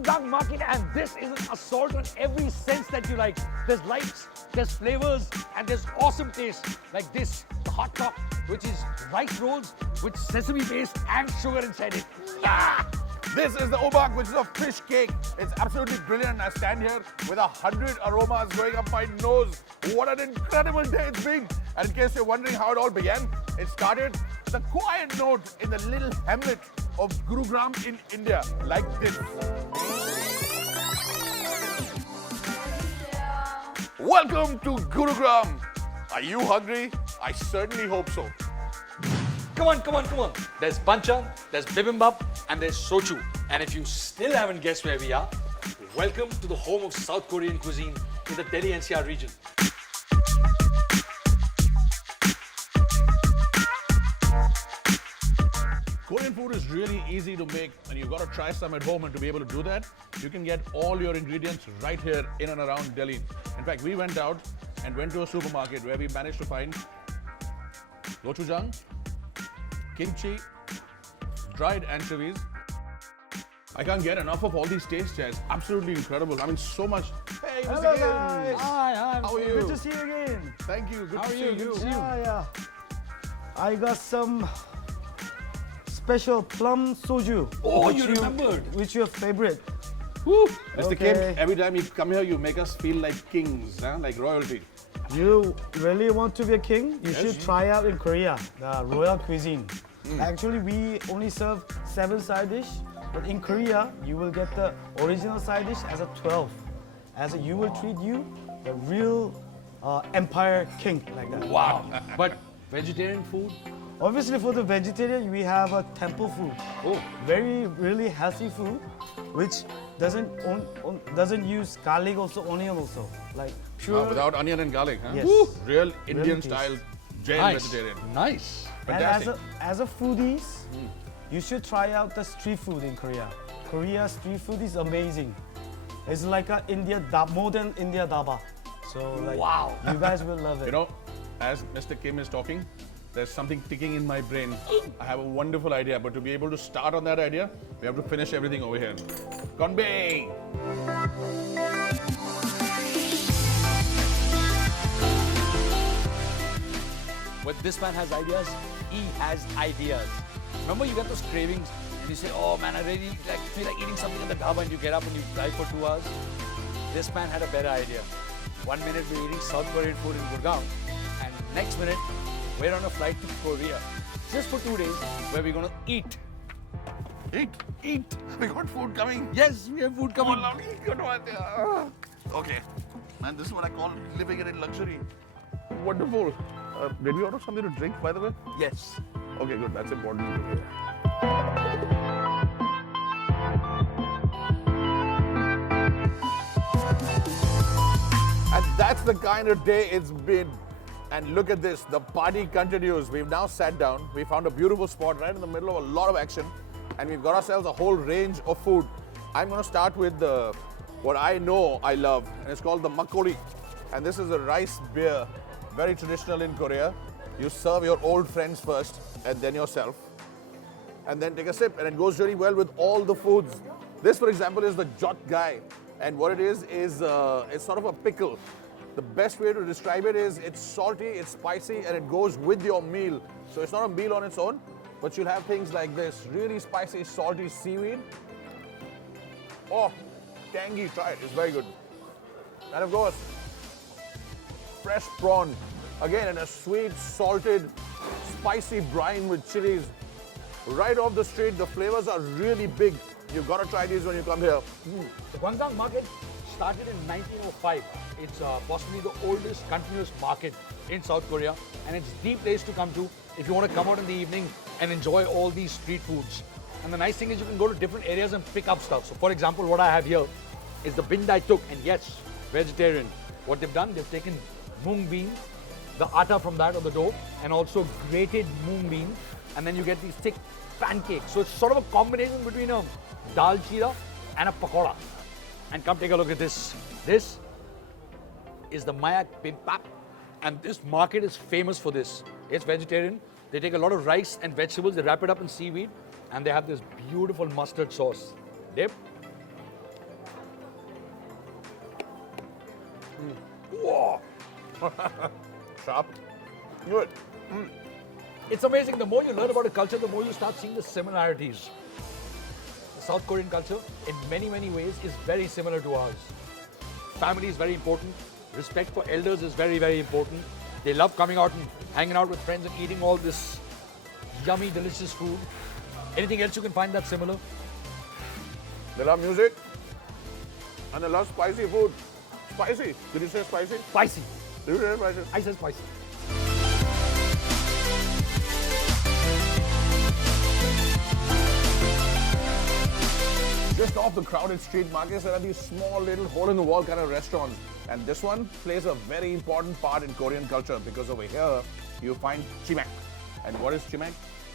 Gang Market, and this is an assault on every sense that you like. There's lights, there's flavors, and there's awesome taste like this, the hot top, which is rice rolls with sesame base and sugar inside it. Yeah! This is the obak, which is a fish cake. It's absolutely brilliant. I stand here with 100 aromas going up my nose. What an incredible day it's been. And in case you're wondering how it all began, it started the quiet note in the little hamlet of Gurugram in India, like this. Welcome to Gurugram. Are you hungry? I certainly hope so. Come on, come on, come on. There's bancha, there's bibimbap, and there's sochu. And if you still haven't guessed where we are, welcome to the home of South Korean cuisine in the Delhi NCR region. Korean food is really easy to make, and you've got to try some at home. And to be able to do that, you can get all your ingredients right here in and around Delhi. In fact, we went out and went to a supermarket where we managed to find gochujang, kimchi, dried anchovies. I can't get enough of all these tastes. It's absolutely incredible. I mean, so much. Hey, Mr. Hello Kim. guys. Hi. How are you? Good to see you again. Thank you. Good How to are see you? you. Good to see you. Yeah. I got some special plum soju. Oh, which you remembered. Which your favorite? Woo. Mr. Okay. Kim, every time you come here, you make us feel like kings, huh? Like royalty. You really want to be a king? You should try out in Korea, the royal cuisine. Actually, we only serve 7 side dish, but in Korea, you will get the original side dish as a 12. You will treat you the real empire king like that. Wow. But vegetarian food? Obviously, for the vegetarian, we have a temple food. Oh. Very really healthy food, which doesn't use garlic also, onion also, like pure. Without onion and garlic, huh? Yes. Woo. Real Indian tasty. style Jain Nice. vegetarian. Nice. And Fantastic. as a foodies, you should try out the street food in Korea. Korea street food is amazing. It's like a more than India dhaba. So like, Wow. you guys will love it. You know, as Mr. Kim is talking, there's something ticking in my brain. I have a wonderful idea, but to be able to start on that idea, we have to finish everything over here. Konbei! When this man has ideas, he has ideas. Remember, you get those cravings and you say, oh man, I really feel like eating something at the dhaba, and you get up and you drive for 2 hours. This man had a better idea. 1 minute we're eating South Korean food in Gurgaon, and next minute we're on a flight to Korea. Just for 2 days, where we're gonna eat. Eat! We got food coming. Yes, we have food coming. Oh, lovely. Good one. Yeah. Okay. Man, this is what I call living it in luxury. Wonderful. Did we order something to drink, by the way? Yes. Okay, good. That's important. And that's the kind of day it's been. And look at this, the party continues. We've now sat down. We found a beautiful spot right in the middle of a lot of action. And we've got ourselves a whole range of food. I'm going to start with what I know I love. And it's called the makgeolli. And this is a rice beer, very traditional in Korea. You serve your old friends first and then yourself. And then take a sip. And it goes really well with all the foods. This, for example, is the jot gai. And what it is it's sort of a pickle. The best way to describe it is it's salty, it's spicy, and it goes with your meal. So it's not a meal on its own, but you'll have things like this. Really spicy, salty seaweed. Oh, tangy, try it, it's very good. And of course, fresh prawn. Again, in a sweet, salted, spicy brine with chilies. Right off the street, the flavors are really big. You've got to try these when you come here. The Gwangang market started in 1905. It's possibly the oldest continuous market in South Korea, and it's the place to come to if you want to come out in the evening and enjoy all these street foods. And the nice thing is you can go to different areas and pick up stuff. So for example, what I have here is the bindai tuk, and yes, vegetarian. What they've done, they've taken mung bean, the atta from that or the dough, and also grated mung bean, and then you get these thick pancakes. So it's sort of a combination between a dal chira and a pakoda. And come take a look at this. This is the Mayak Bimbap, and this market is famous for this. It's vegetarian. They take a lot of rice and vegetables, they wrap it up in seaweed, and they have this beautiful mustard sauce. Dip, Sharp. Good. It's amazing. The more you learn about a culture, the more you start seeing the similarities. The South Korean culture, in many, many ways, is very similar to ours. Family is very important. Respect for elders is very, very important. They love coming out and hanging out with friends and eating all this yummy, delicious food. Anything else you can find that's similar? They love music and they love spicy food. Spicy. Did you say spicy? Spicy. Did you say spicy? I said spicy. Just off the crowded street markets, there are these small little hole-in-the-wall kind of restaurants. And this one plays a very important part in Korean culture because over here, you find chimak. And what is chimak?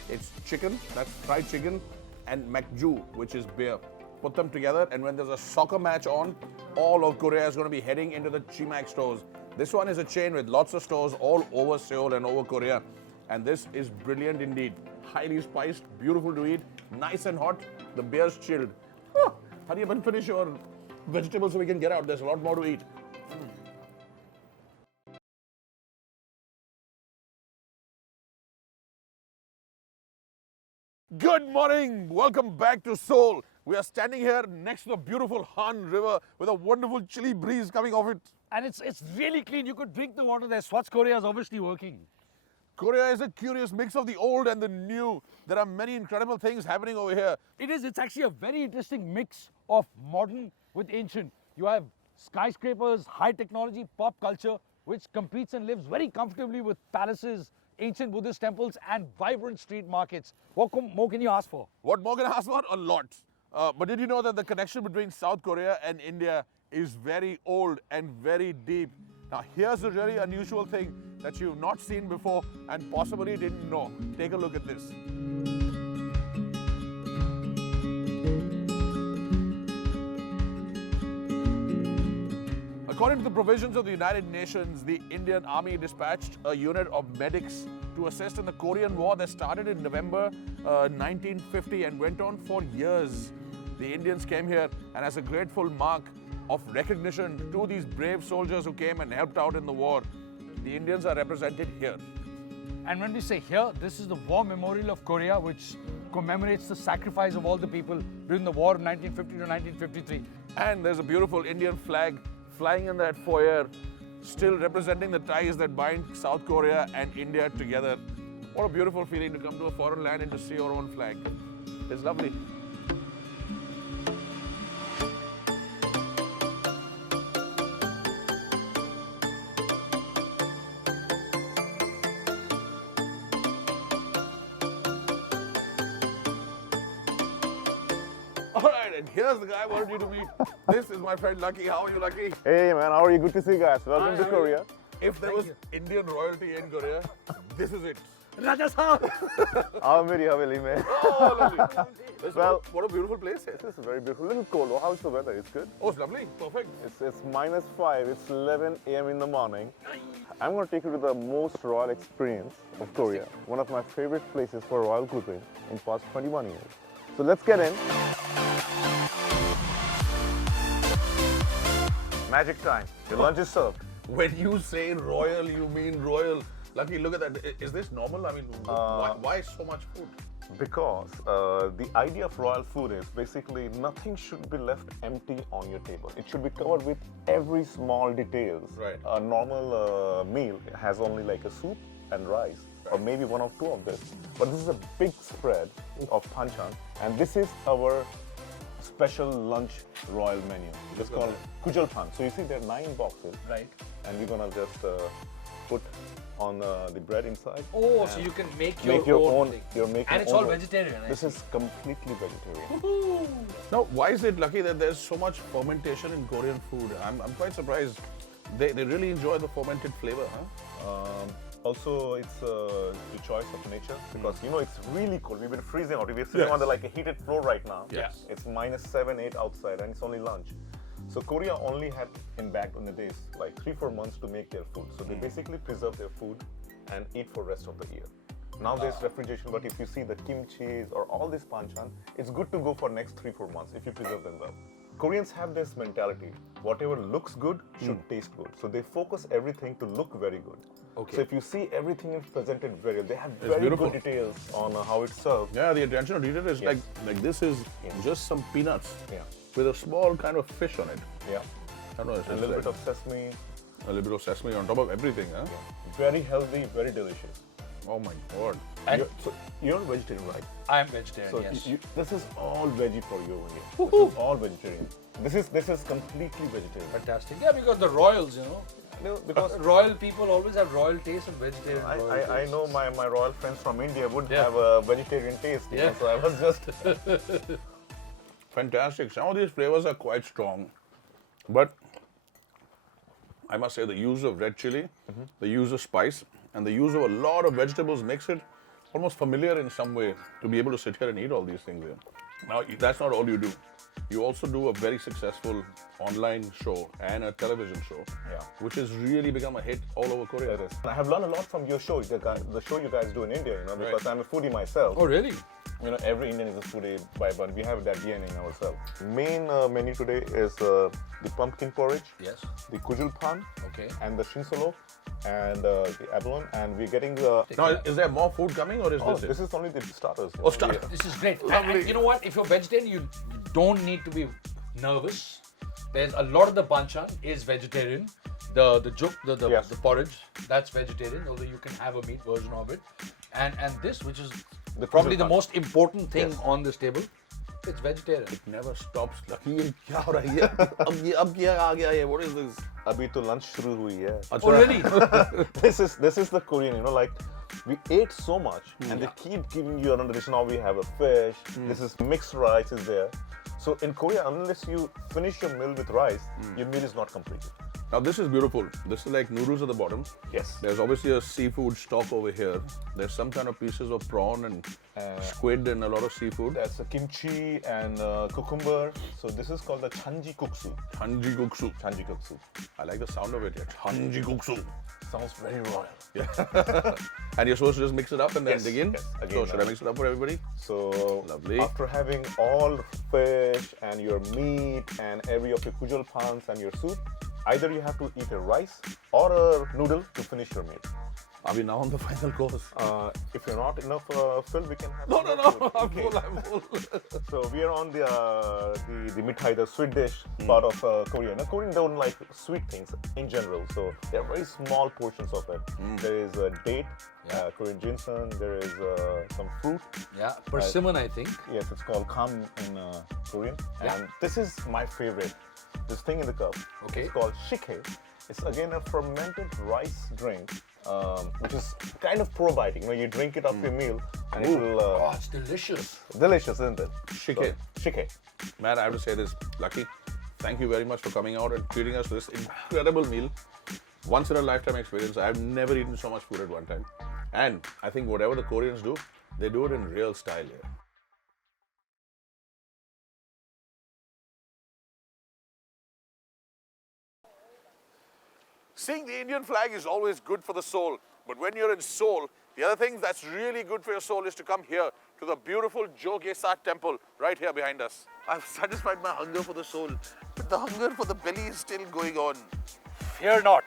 It's chicken, that's fried chicken, and makju, which is beer. Put them together, and when there's a soccer match on, all of Korea is going to be heading into the chimak stores. This one is a chain with lots of stores all over Seoul and over Korea. And this is brilliant indeed. Highly spiced, beautiful to eat, nice and hot. The beer's chilled. Hurry up and finish your vegetables so we can get out. There's a lot more to eat. Good morning. Welcome back to Seoul. We are standing here next to the beautiful Han River with a wonderful chilly breeze coming off it. And it's really clean. You could drink the water there. Swachh Korea is obviously working. Korea is a curious mix of the old and the new. There are many incredible things happening over here. It is. It's actually a very interesting mix of modern with ancient. You have skyscrapers, high technology, pop culture, which competes and lives very comfortably with palaces, ancient Buddhist temples, and vibrant street markets. What more can you ask for? What more can I ask for? A lot. But did you know that the connection between South Korea and India is very old and very deep? Now, here's a really unusual thing that you've not seen before and possibly didn't know. Take a look at this. According to the provisions of the United Nations, the Indian Army dispatched a unit of medics to assist in the Korean War that started in November 1950 and went on for years. The Indians came here, and as a grateful mark of recognition to these brave soldiers who came and helped out in the war, the Indians are represented here. And when we say here, this is the War Memorial of Korea, which commemorates the sacrifice of all the people during the war of 1950 to 1953. And there's a beautiful Indian flag flying in that foyer, still representing the ties that bind South Korea and India together. What a beautiful feeling to come to a foreign land and to see your own flag. It's lovely. All right, and here's the guy I wanted you to meet. This is my friend Lucky. How are you, Lucky? Hey man, how are you? Good to see you guys. Welcome to Korea. If there was Indian royalty in Korea, this is it. Raja Sahab! How meri haveli mein? Oh, lovely. Well, what a beautiful place here. This is very beautiful. A little cold. Oh, how's the weather? It's good. Oh, it's lovely. Perfect. It's -5. It's 11 a.m. in the morning. I'm going to take you to the most royal experience of Korea. One of my favorite places for royal cuisine in past 21 years. So let's get in. Magic time. Your lunch is served. When you say royal, you mean royal. Lucky, look at that. Is this normal? I mean, why so much food? Because the idea of royal food is basically nothing should be left empty on your table. It should be covered with every small details. Right. A normal meal has only like a soup and rice, or maybe one or two of this. But this is a big spread of panchan, and this is our special lunch royal menu. It's called kujalpan. So you see there are 9 boxes. Right. And we're gonna just put on the bread inside. Oh, so you can make Make your your own own. thing. You're making And it's own all one. vegetarian, I This see. is completely vegetarian. Now, why is it, Lucky, that there's so much fermentation in Korean food? I'm quite surprised. They really enjoy the fermented flavor, huh? Also, it's the choice of nature because you know it's really cold. We've been freezing out. We're sitting on the like a heated floor right now. Yes. It's -7, 8 outside, and it's only lunch. So Korea only had in back in the days like 3-4 months to make their food. So they basically preserve their food and eat for rest of the year. Now there's refrigeration, but if you see the kimchi or all this panchan, it's good to go for next 3-4 months if you preserve them well. Koreans have this mentality. whatever looks good should taste good. So they focus everything to look very good. Okay. So if you see everything is presented very well, they have It's very beautiful. good details on how it's served. Yeah, the attention to detail is Yes. like this is just some peanuts Yeah. with a small kind of fish on it. Yeah. I don't know, it's A little like bit of sesame. a little bit of sesame on top of everything, huh? Very healthy, very delicious. Oh my god. And You're vegetarian, right? I am vegetarian, So yes. this is all veggie for you over here. This is all vegetarian. This is completely vegetarian. Fantastic. Yeah, because the royals, you know. No, because Royal people always have royal taste and vegetarian royal I taste. know my royal friends from India would Yeah. have a vegetarian taste. Yeah. So I was just Fantastic. Some of these flavors are quite strong, but I must say the use of red chili, the use of spice, and the use of a lot of vegetables makes it almost familiar in some way to be able to sit here and eat all these things here. Now, that's not all you do. You also do a very successful online show and a television show, Yeah. which has really become a hit all over Korea. That is. I have learned a lot from your show, the show you guys do in India, you know, because I'm a foodie myself. Oh, really? You know, every Indian is a foodie by birth. We have that DNA in ourselves. Main menu today is the pumpkin porridge, Yes. the kujulpan, Okay. and the shinsolo, and the abalone, and we're getting the. Now, is there more food coming or is Oh, this it? this is only the starters. Oh, starter. This is great. Lovely. And you know what? If you're vegetarian, you don't need to be nervous. There's a lot of the banchan is vegetarian. The juk, Yes. the porridge, that's vegetarian, although you can have a meat version of it. And this, which is probably the kujulpan. most important thing Yes. on this table, it's vegetarian. Never stops. Lucky, ये क्या हो रहा है ये? अब क्या आ गया ये? What is this? Abhi to lunch shuru hui hai. Oh, really? This is the Korean, you know, like we ate so much and they keep giving you another dish. Now we have a fish, this is mixed rice is there. So in Korea, unless you finish your meal with rice, your meal is not completed. Now this is beautiful. This is like noodles at the bottom. Yes. There's obviously a seafood stock over here. There's some kind of pieces of prawn and squid and a lot of seafood. That's a kimchi and cucumber. So this is called the chanji kuksu. Hanji guksu. Chanji kuksu. I like the sound of it. Yeah. Hanji guksu. Sounds very royal. And you're supposed to just mix it up and then Yes, dig in. yes. So Again, should I mix it up for everybody? So Lovely. after having all fish and your meat and every of your kujal pans and your soup, either you have to eat a rice or a noodle to finish your meal. Are we now on the final course? If you're not enough filled, we can have. No. I'm Okay. full. I'm full. So we are on the mithai, the sweet dish part of Korea. Now Korean don't like sweet things in general, so there are very small portions of it. There is a date, Korean ginseng. There is some fruit. Yeah, persimmon, I think. Yes, it's called kam in Korean. Yeah. And this is my favorite. This thing in the cup. Okay. It's called shikhe. It's again a fermented rice drink, which is kind of probiotic. You know, you drink it after your meal, and it will. Oh, it's delicious. Delicious, isn't it? Shikhe. So, shikhe. Man, I have to say this, Lucky. Thank you very much for coming out and treating us to this incredible meal. Once in a lifetime experience. I've never eaten so much food at one time. And I think whatever the Koreans do, they do it in real style here. Seeing the Indian flag is always good for the soul. But when you're in Seoul, the other thing that's really good for your soul is to come here to the beautiful Jogaesa temple right here behind us. I've satisfied my hunger for the soul, but the hunger for the belly is still going on. Fear not,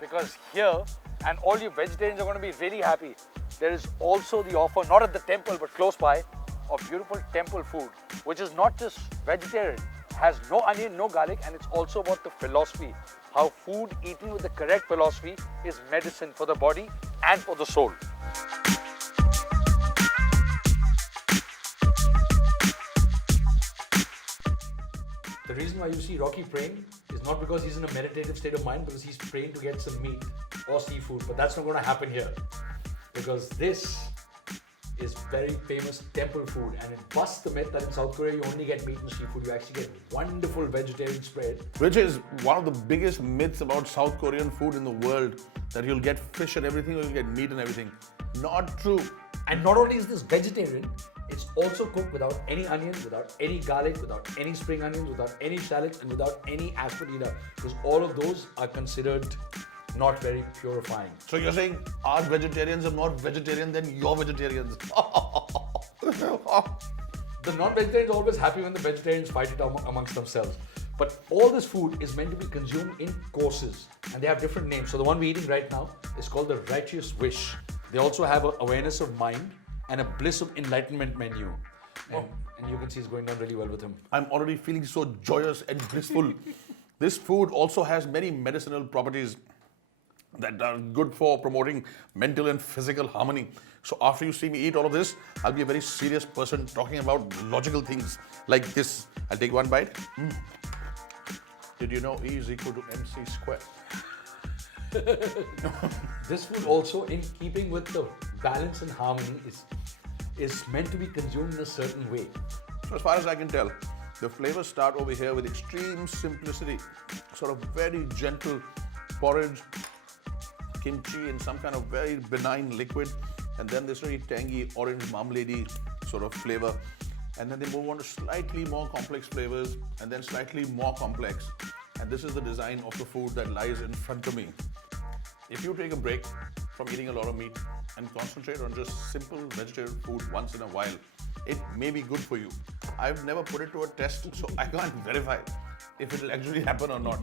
because here, and all you vegetarians are going to be really happy, there is also the offer, not at the temple but close by, of beautiful temple food, which is not just vegetarian, has no onion, no garlic, and it's also about the philosophy, how food eaten with the correct philosophy is medicine for the body and for the soul. The reason why you see Rocky praying is not because he's in a meditative state of mind, because he's praying to get some meat or seafood, but that's not going to happen here. Because this is very famous temple food, and it busts the myth that in South Korea you only get meat and seafood. You actually get wonderful vegetarian spread. Which is one of the biggest myths about South Korean food in the world, that you'll get fish and everything or you'll get meat and everything. Not true. And not only is this vegetarian, it's also cooked without any onions, without any garlic, without any spring onions, without any shallots, and without any asparagus, because all of those are considered not very purifying. So you're saying our vegetarians are more vegetarian than your vegetarians? The non-vegetarians are always happy when the vegetarians fight it amongst themselves. But all this food is meant to be consumed in courses, and they have different names. So the one we're eating right now is called the Righteous Wish. They also have an awareness of mind and a bliss of enlightenment menu. And you can see it's going down really well with him. I'm already feeling so joyous and blissful. This food also has many medicinal properties that are good for promoting mental and physical harmony. So after you see me eat all of this, I'll be a very serious person talking about logical things like this. I'll take one bite. Did you know E is equal to MC square? This food also, in keeping with the balance and harmony, is meant to be consumed in a certain way. So as far as I can tell, the flavors start over here with extreme simplicity, sort of very gentle porridge, kimchi in some kind of very benign liquid, and then this very tangy orange marmalade sort of flavor. And then they move on to slightly more complex flavors and then slightly more complex. And this is the design of the food that lies in front of me. If you take a break from eating a lot of meat and concentrate on just simple vegetarian food once in a while, it may be good for you. I've never put it to a test, so I can't verify if it will actually happen or not.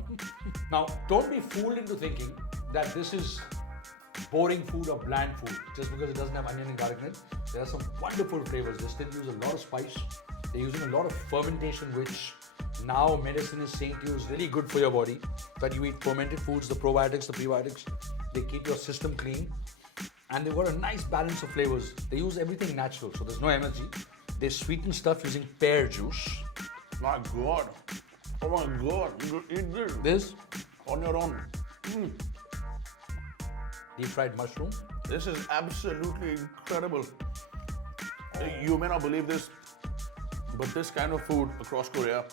Now, don't be fooled into thinking that this is boring food or bland food just because it doesn't have onion and garlic in it. There are some wonderful flavors. They still use a lot of spice. They're using a lot of fermentation, which now medicine is saying to you is really good for your body. That you eat fermented foods, the probiotics, the prebiotics, they keep your system clean. And they've got a nice balance of flavors. They use everything natural, so there's no MSG. They sweeten stuff using pear juice. My God. Oh my God. You could eat this This on your own. deep fried mushroom. This is absolutely incredible. You may not believe this, but this kind of food across Korea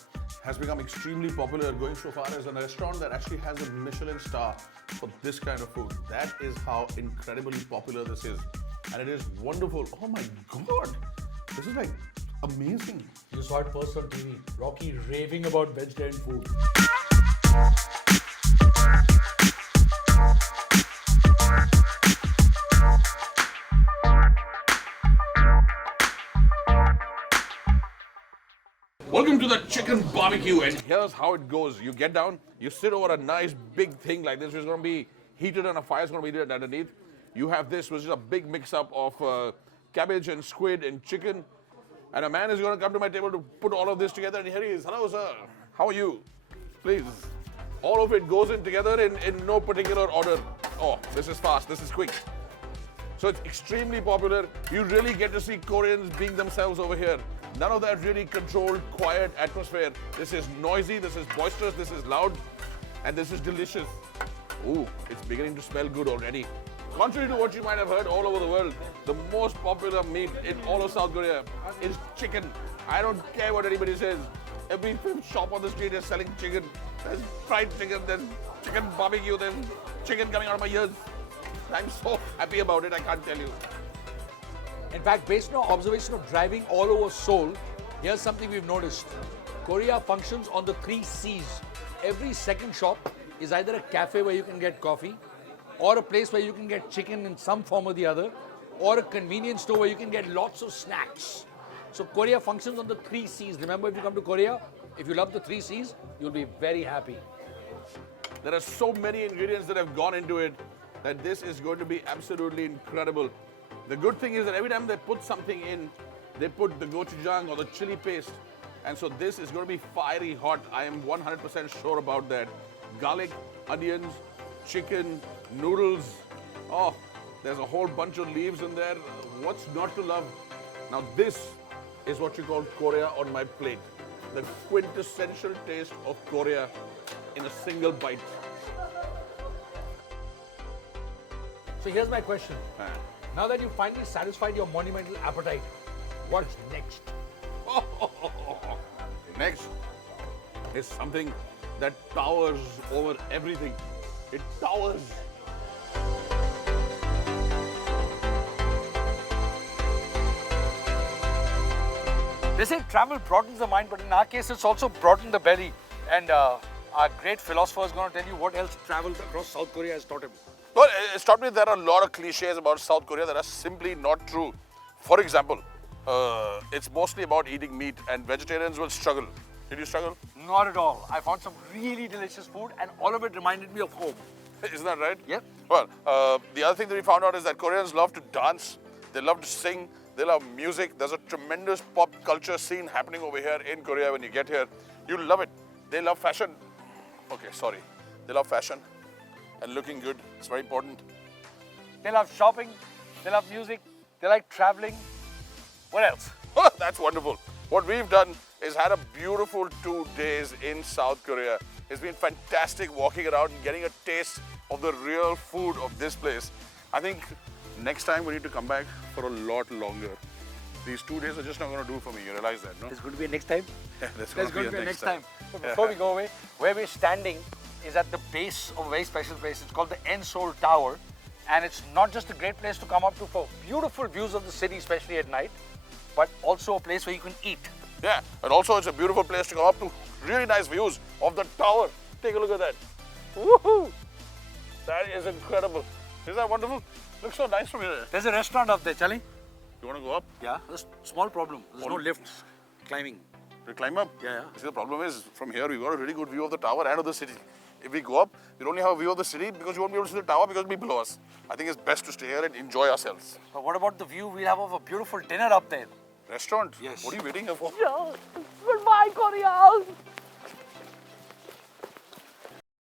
has become extremely popular, going so far as a restaurant that actually has a Michelin star for this kind of food. That is how incredibly popular this is. And it is wonderful. Oh my God. This is like amazing. You saw it first on TV. Rocky raving about vegetarian food. Welcome to the chicken barbecue, and here's how it goes. You get down, you sit over a nice big thing like this, which is going to be heated and a fire is going to be lit underneath. You have this, which is a big mix-up of cabbage and squid and chicken. And a man is going to come to my table to put all of this together, and here he is. Hello, sir. How are you? Please. All of it goes in together in no particular order. Oh, this is fast. This is quick. So it's extremely popular. You really get to see Koreans being themselves over here. None of that really controlled, quiet atmosphere. This is noisy, this is boisterous, this is loud, and this is delicious. Ooh, it's beginning to smell good already. Contrary to what you might have heard all over the world, the most popular meat in all of South Korea is chicken. I don't care what anybody says. Every shop on the street is selling chicken. There's fried chicken, there's chicken barbecue, there's chicken coming out of my ears. I'm so happy about it, I can't tell you. In fact, based on our observation of driving all over Seoul, here's something we've noticed. Korea functions on the 3 C's. Every second shop is either a cafe where you can get coffee, or a place where you can get chicken in some form or the other, or a convenience store where you can get lots of snacks. So Korea functions on the 3 C's. Remember, if you come to Korea, if you love the 3 C's, you'll be very happy. There are so many ingredients that have gone into it that this is going to be absolutely incredible. The good thing is that every time they put something in, they put the gochujang or the chili paste. And so this is going to be fiery hot. I am 100% sure about that. Garlic, onions, chicken, noodles. Oh, there's a whole bunch of leaves in there. What's not to love? Now this is what you call Korea on my plate. The quintessential taste of Korea in a single bite. So here's my question. Now that you've finally satisfied your monumental appetite, what's next? Next is something that towers over everything. It towers. They say travel broadens the mind, but in our case, it's also broadened the belly. And our great philosopher is going to tell you what else travel across South Korea has taught him. Well, it's taught me there are a lot of cliches about South Korea that are simply not true. For example, it's mostly about eating meat, and vegetarians will struggle. Did you struggle? Not at all. I found some really delicious food and all of it reminded me of home. Isn't that right? Yep. Well, the other thing that we found out is that Koreans love to dance, they love to sing, they love music. There's a tremendous pop culture scene happening over here in Korea when you get here. You'll love it. They love fashion. Okay, sorry. They love fashion and looking good. It's very important. They love shopping, they love music, they like traveling. What else? That's wonderful. What we've done is had a beautiful 2 days in South Korea. It's been fantastic walking around and getting a taste of the real food of this place. I think next time we need to come back for a lot longer. These 2 days are just not going to do for me. You realize that, no? There's going to be a next time? Yeah, there's There's going to be a next time. But before we go away, where we're standing is at the base of a very special place. It's called the Seoul Tower. And it's not just a great place to come up to for beautiful views of the city, especially at night, but also a place where you can eat. Yeah, and also it's a beautiful place to come up to. Really nice views of the tower. Take a look at that. Woohoo! That is incredible. Isn't that wonderful? Looks so nice from here. There's a restaurant up there, Charlie. You want to go up? Yeah, there's a small problem. There's no lift climbing. To climb up? Yeah. See, the problem is, from here we've got a really good view of the tower and of the city. If we go up, we'll only have a view of the city because you won't be able to see the tower because it'll be below us. I think it's best to stay here and enjoy ourselves. But what about the view we'll have of a beautiful dinner up there? Restaurant? Yes. What are you waiting here for? Goodbye, Korea!